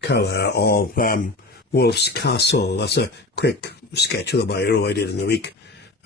colour of Wolfscastle. That's a quick sketch of the biro I did in the week.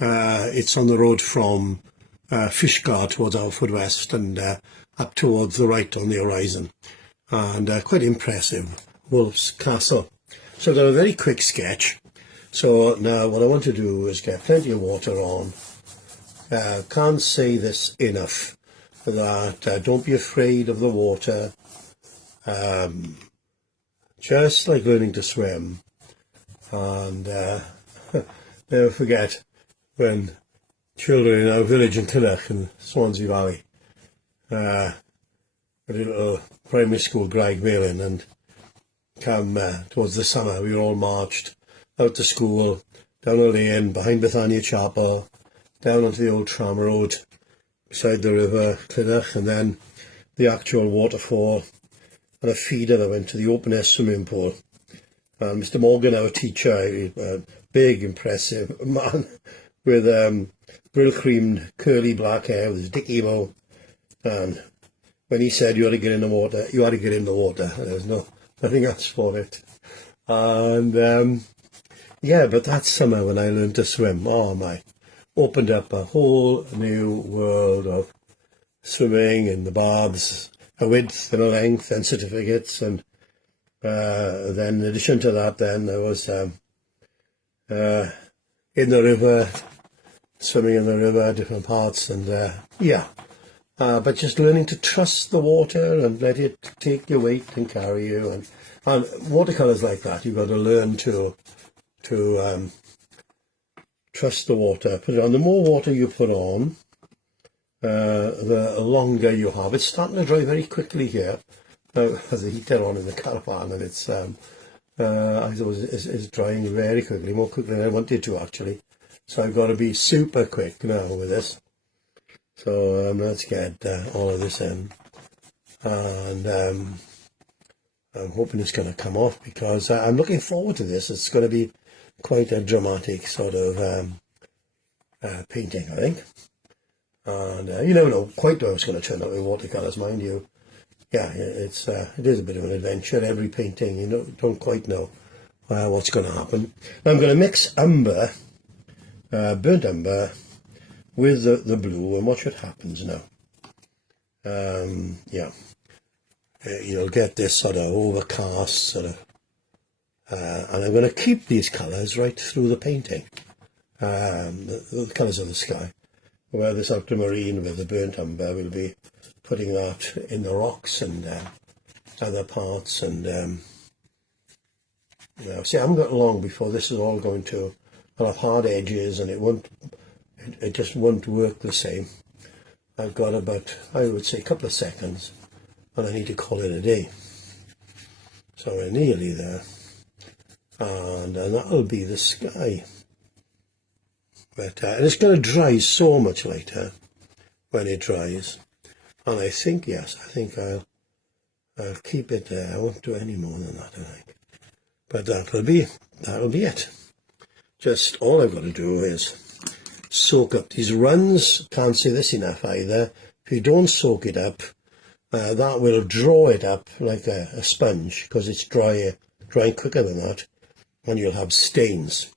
It's on the road from Fishguard towards Alford West and up towards the right on the horizon, and quite impressive, Wolfscastle. So I've got a very quick sketch. So now what I want to do is get plenty of water on. Can't say this enough, that don't be afraid of the water. Just like learning to swim, and never forget when children in our village in Kinnock in Swansea Valley, a little primary school Graig Malin, and come towards the summer we were all marched out to school, down a lane behind Bethania Chapel, down onto the old tram road beside the river Kinnock, and then the actual waterfall, and a feeder that went to the open air swimming pool. And Mr. Morgan, our teacher, a big, impressive man with brill creamed, curly black hair with his dick emo. And when he said you had to get in the water, you had to get in the water. There was nothing else for it. And yeah, but that summer when I learned to swim, oh my, opened up a whole new world of swimming in the baths, a width and a length and certificates, and then in addition to that, then there was in the river, swimming in the river, different parts, and yeah, but just learning to trust the water and let it take your weight and carry you, and watercolours like that, you've got to learn to trust the water. Put it on. The more water you put on, the longer you have. It's starting to dry very quickly here. There's a heater on in the caravan, and it's I suppose it's drying very quickly, more quickly than I wanted to actually. So I've got to be super quick now with this. So let's get all of this in, and I'm hoping it's going to come off, because I'm looking forward to this. It's going to be quite a dramatic sort of painting, I think. And you never know quite how it's going to turn out with watercolours, mind you. Yeah, it is a bit of an adventure. Every painting, you don't quite know what's going to happen. Now I'm going to mix umber, burnt umber, with the blue, and watch what happens now. Yeah, you'll get this sort of overcast sort of, and I'm going to keep these colours right through the painting, the colours of the sky. Where this ultramarine with the burnt umber, will be putting that in the rocks and other parts, and you know, see, I haven't got long before this is all going to have hard edges, and it just won't work the same. I've got about, I would say, a couple of seconds, and I need to call it a day. So we're nearly there, and that'll be the sky. But, and it's going to dry so much later when it dries, and I think, yes, I think I'll keep it there. I won't do any more than that, I think. But that'll be it. Just all I've got to do is soak up these runs. Can't say this enough either. If you don't soak it up, that will draw it up like a sponge, because it's drying quicker than that, and you'll have stains.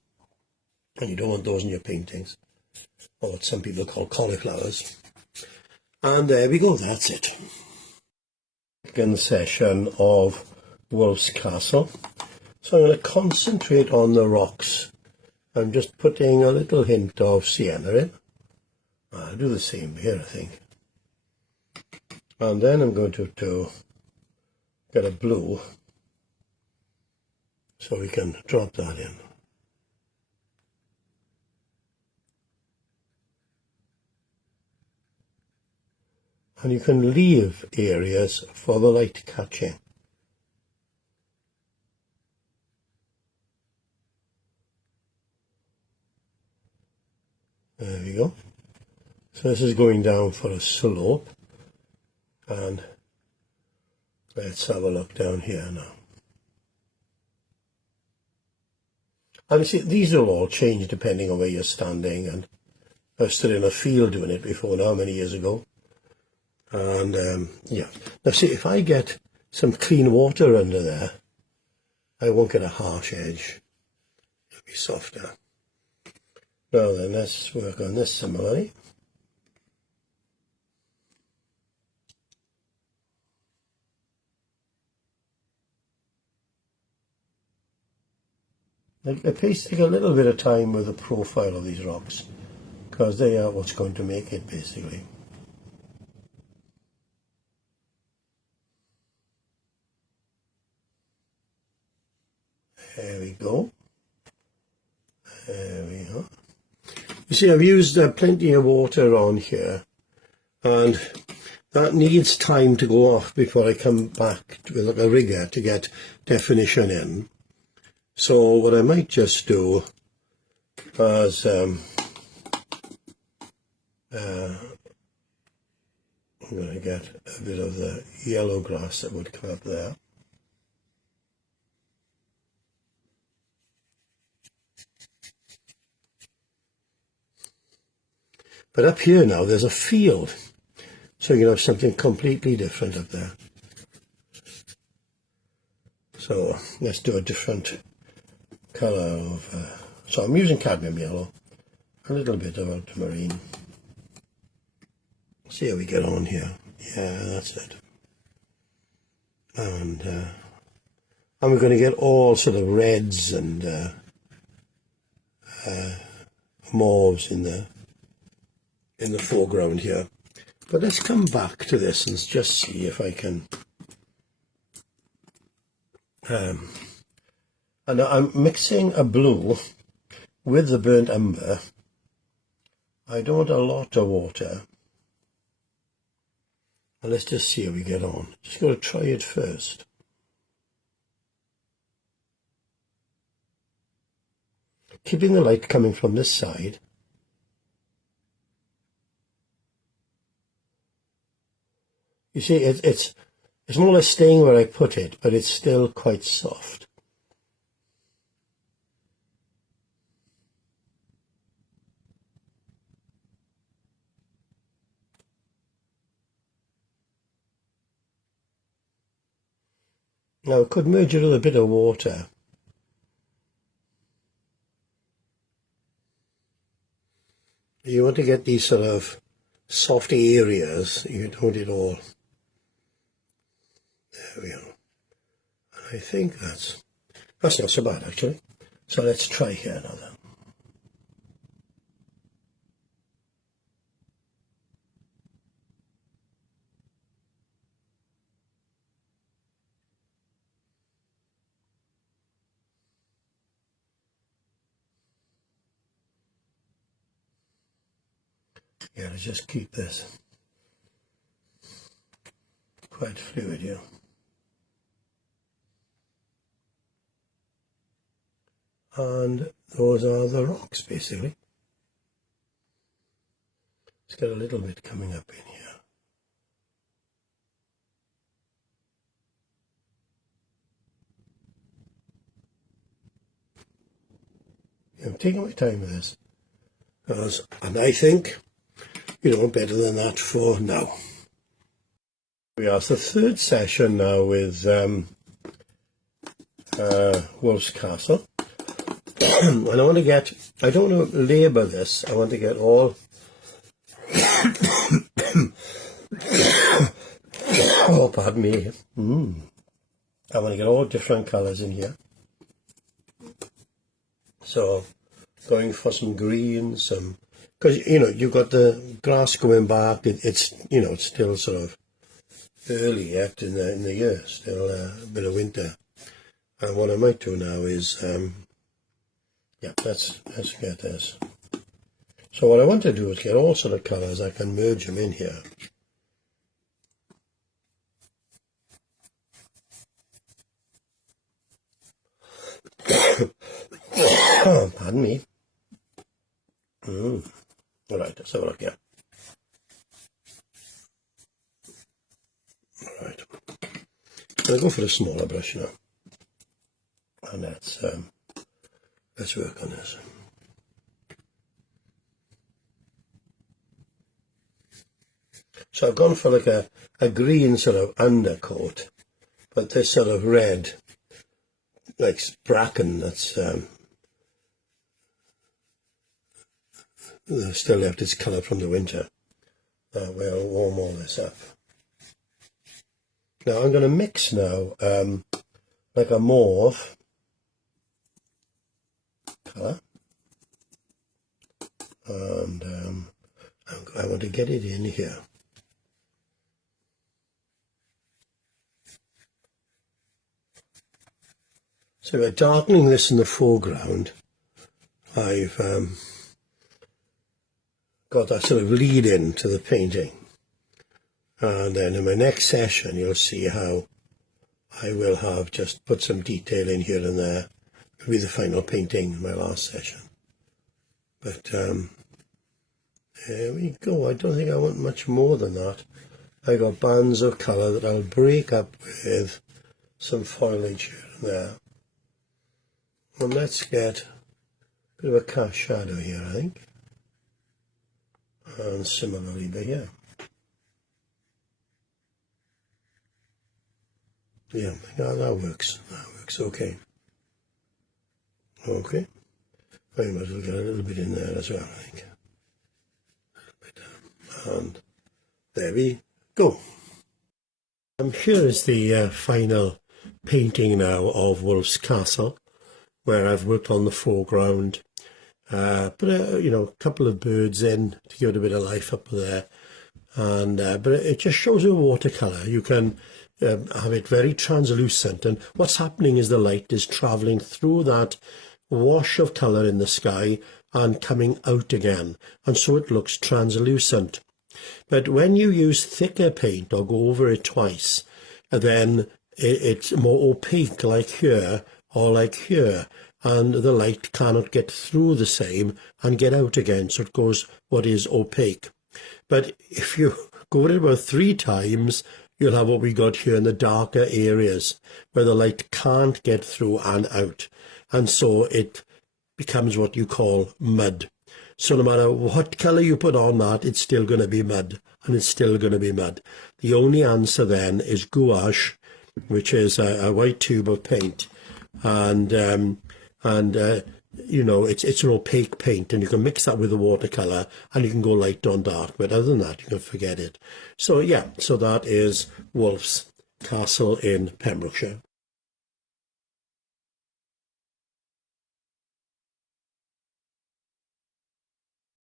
And you don't want those in your paintings, or what some people call cauliflowers. And there we go, that's it. Second session of Wolfscastle. So I'm going to concentrate on the rocks. I'm just putting a little hint of sienna in. I'll do the same here, I think. And then I'm going to get a blue, so we can drop that in. And you can leave areas for the light catching. There we go. So this is going down for a slope, and let's have a look down here now. And you see, these will all change depending on where you're standing, and I've stood in a field doing it before now, many years ago. And yeah, now see, if I get some clean water under there, I won't get a harsh edge. It'll be softer. Now then, let's work on this similarly. Please take a little bit of time with the profile of these rocks, because they are what's going to make it, basically. There we go. There we are. You see, I've used plenty of water on here, and that needs time to go off before I come back with like a rigger to get definition in. So what I might just do is I'm going to get a bit of the yellow grass that would come up there. But up here now there's a field, so you can have something completely different up there. So let's do a different colour of, so I'm using cadmium yellow, a little bit of ultramarine. See how we get on here. Yeah, that's it. And we're going to get all sort of reds and mauves in the foreground here. But let's come back to this and just see if I can. And I'm mixing a blue with the burnt umber. I don't want a lot of water. And let's just see how we get on. Just got to try it first. Keeping the light coming from this side. You see, it's more or less staying where I put it, but it's still quite soft. Now, I could merge it with a bit of water. You want to get these sort of soft areas. You don't want it all. There we are. And I think that's not so bad, actually. So let's try here now then. Yeah, let's just keep this quite fluid here. And those are the rocks, basically. Let's get a little bit coming up in here. I'm taking my time with this, and I think, you know, better than that for now. We are the third session now with Wolfscastle. And I want to get, I don't want to labour this, I want to get all, oh pardon me, I want to get all different colours in here. So going for some green, some, because you know you've got the grass going back. It's you know it's still sort of early yet in the year, still a bit of winter. And what I might do now is yeah, let's get this. So what I want to do is get all sort of colours. I can merge them in here. Pardon me. All right, let's have a look here. All right, I'll go for a smaller brush now, and let's work on this. So I've gone for like a green sort of undercoat, but this sort of red, like bracken, that's still left its colour from the winter. We'll warm all this up. Now I'm going to mix now like a mauve colour, and I want to get it in here. So by darkening this in the foreground, I've got that sort of lead in to the painting. And then in my next session, you'll see how I will have just put some detail in here and there. It'll be the final painting in my last session. But there we go. I don't think I want much more than that. I got bands of colour that I'll break up with some foliage here and there. And let's get a bit of a cast shadow here, I think. And similarly by here. Yeah, that works. That works okay. Okay. I might as well get a little bit in there as well, I think. A little bit. And there we go. Here is the final painting now of Wolfscastle, where I've worked on the foreground. Put a couple of birds in to give it a bit of life up there, and but it just shows a watercolour. You can have it very translucent, and what's happening is the light is travelling through that wash of colour in the sky and coming out again, and so it looks translucent. But when you use thicker paint or go over it twice, then it's more opaque, like here or like here, and the light cannot get through the same and get out again, so it goes what is opaque. But if you go it about 3 times, you'll have what we got here in the darker areas, where the light can't get through and out, and so it becomes what you call mud. So no matter what colour you put on that, it's still going to be mud, and it's still going to be mud. The only answer then is gouache, which is a white tube of paint, and it's an opaque paint, and you can mix that with the watercolour, and you can go light on dark, but other than that, you can forget it. So yeah, so that is Wolfscastle in Pembrokeshire.